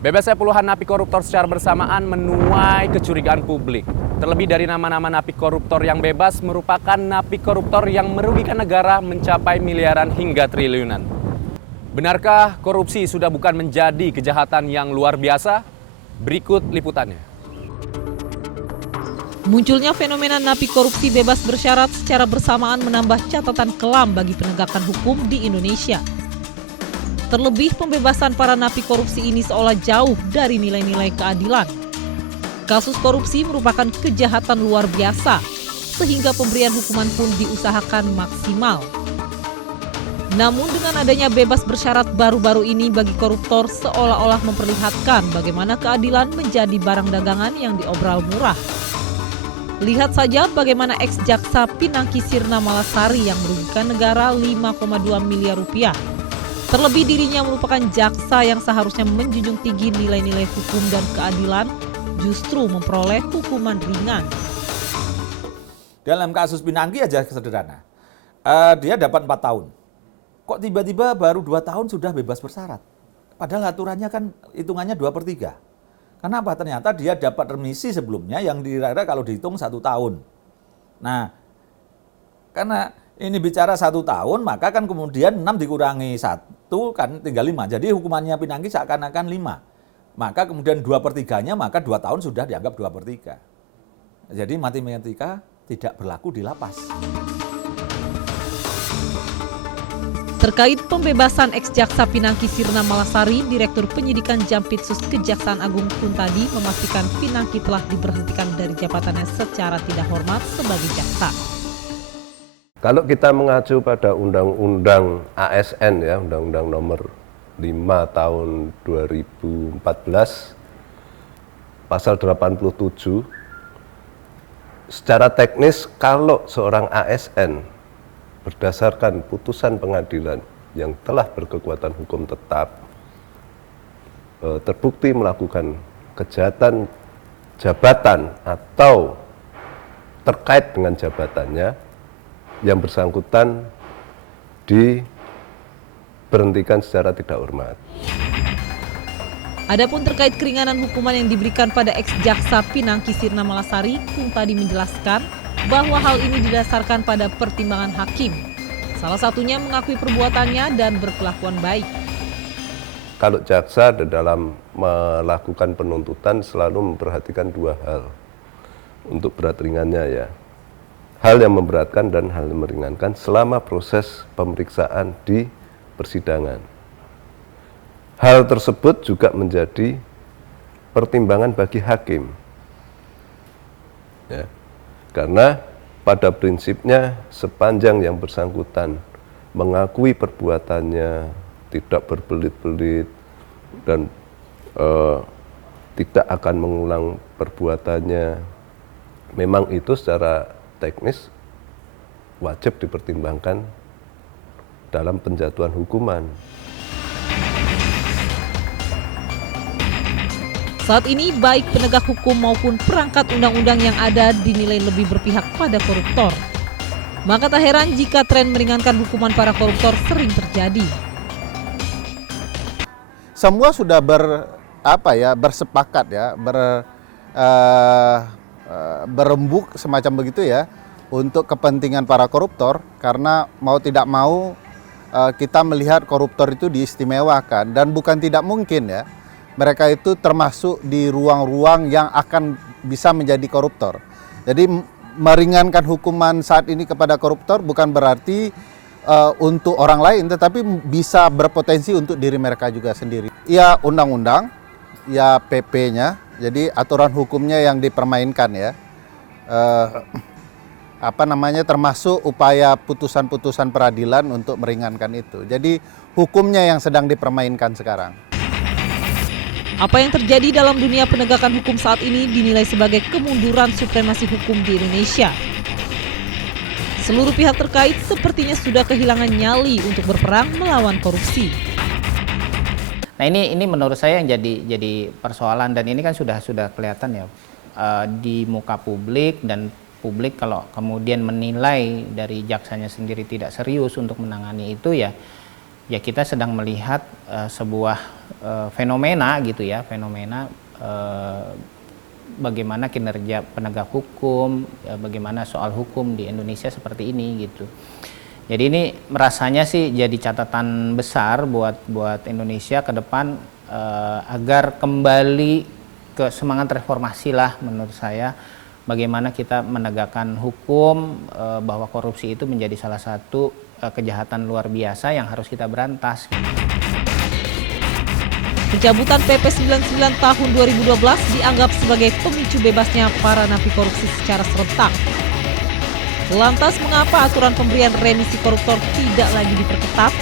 Bebasnya puluhan napi koruptor secara bersamaan menuai kecurigaan publik. Terlebih dari nama-nama napi koruptor yang bebas merupakan napi koruptor yang merugikan negara mencapai miliaran hingga triliunan. Benarkah korupsi sudah bukan menjadi kejahatan yang luar biasa? Berikut liputannya. Munculnya fenomena napi korupsi bebas bersyarat secara bersamaan menambah catatan kelam bagi penegakan hukum di Indonesia. Terlebih pembebasan para napi korupsi ini seolah jauh dari nilai-nilai keadilan. Kasus korupsi merupakan kejahatan luar biasa, sehingga pemberian hukuman pun diusahakan maksimal. Namun dengan adanya bebas bersyarat baru-baru ini bagi koruptor seolah-olah memperlihatkan bagaimana keadilan menjadi barang dagangan yang diobral murah. Lihat saja bagaimana ex-jaksa Pinangki Sirna Malasari yang merugikan negara 5,2 miliar rupiah. Terlebih dirinya merupakan jaksa yang seharusnya menjunjung tinggi nilai-nilai hukum dan keadilan, justru memperoleh hukuman ringan. Dalam kasus Pinangki aja sederhana, dia dapat 4 tahun. Kok tiba-tiba baru 2 tahun sudah bebas bersyarat? Padahal aturannya kan hitungannya 2/3. Kenapa? Ternyata dia dapat remisi sebelumnya yang dikira kalau dihitung 1 tahun. Nah, karena ini bicara 1 tahun, maka kan kemudian 6 dikurangi 1 kan tinggal 5. Jadi hukumannya Pinangki seakan-akan 5. Maka kemudian 2/3-nya, maka 2 tahun sudah dianggap 2/3. Jadi matematika tidak berlaku di lapas. Terkait pembebasan ex-jaksa Pinangki Sirna Malasari, Direktur Penyidikan Jampitsus Kejaksaan Agung Kuntadi memastikan Pinangki telah diberhentikan dari jabatannya secara tidak hormat sebagai jaksa. Kalau kita mengacu pada Undang-Undang ASN ya, Undang-Undang Nomor 5 Tahun 2014, Pasal 87, secara teknis kalau seorang ASN berdasarkan putusan pengadilan yang telah berkekuatan hukum tetap, terbukti melakukan kejahatan jabatan atau terkait dengan jabatannya, yang bersangkutan diberhentikan secara tidak hormat. Adapun terkait keringanan hukuman yang diberikan pada ex-jaksa Pinangki Sirna Malasari, Kuntadi menjelaskan bahwa hal ini didasarkan pada pertimbangan hakim. Salah satunya mengakui perbuatannya dan berkelakuan baik. Kalau jaksa dalam melakukan penuntutan selalu memperhatikan 2 hal untuk berat ringannya ya. Hal yang memberatkan dan hal yang meringankan selama proses pemeriksaan di persidangan. Hal tersebut juga menjadi pertimbangan bagi hakim. Ya. Karena pada prinsipnya sepanjang yang bersangkutan mengakui perbuatannya, tidak berbelit-belit dan tidak akan mengulang perbuatannya, memang itu secara teknis wajib dipertimbangkan dalam penjatuhan hukuman. Saat ini baik penegak hukum maupun perangkat undang-undang yang ada dinilai lebih berpihak pada koruptor. Maka tak heran jika tren meringankan hukuman para koruptor sering terjadi. Semua sudah bersepakat ya, berembuk semacam begitu ya untuk kepentingan para koruptor, karena mau tidak mau kita melihat koruptor itu diistimewakan dan bukan tidak mungkin ya mereka itu termasuk di ruang-ruang yang akan bisa menjadi koruptor. Jadi meringankan hukuman saat ini kepada koruptor bukan berarti untuk orang lain, tetapi bisa berpotensi untuk diri mereka juga sendiri. Ya undang-undang, ya PP-nya, jadi aturan hukumnya yang dipermainkan ya. Termasuk upaya putusan-putusan peradilan untuk meringankan itu. Jadi hukumnya yang sedang dipermainkan sekarang. Apa yang terjadi dalam dunia penegakan hukum saat ini dinilai sebagai kemunduran supremasi hukum di Indonesia. Seluruh pihak terkait sepertinya sudah kehilangan nyali untuk berperang melawan korupsi. Nah ini menurut saya yang jadi persoalan, dan ini kan sudah kelihatan ya di muka publik, dan publik kalau kemudian menilai dari jaksanya sendiri tidak serius untuk menangani itu ya kita sedang melihat sebuah fenomena gitu ya, fenomena bagaimana kinerja penegak hukum, bagaimana soal hukum di Indonesia seperti ini gitu. Jadi ini rasanya sih jadi catatan besar buat Indonesia ke depan, agar kembali ke semangat reformasi lah menurut saya, bagaimana kita menegakkan hukum, bahwa korupsi itu menjadi salah satu kejahatan luar biasa yang harus kita berantas. Pencabutan PP 99 tahun 2012 dianggap sebagai pemicu bebasnya para napi korupsi secara serentak. Lantas mengapa aturan pemberian remisi koruptor tidak lagi diperketat?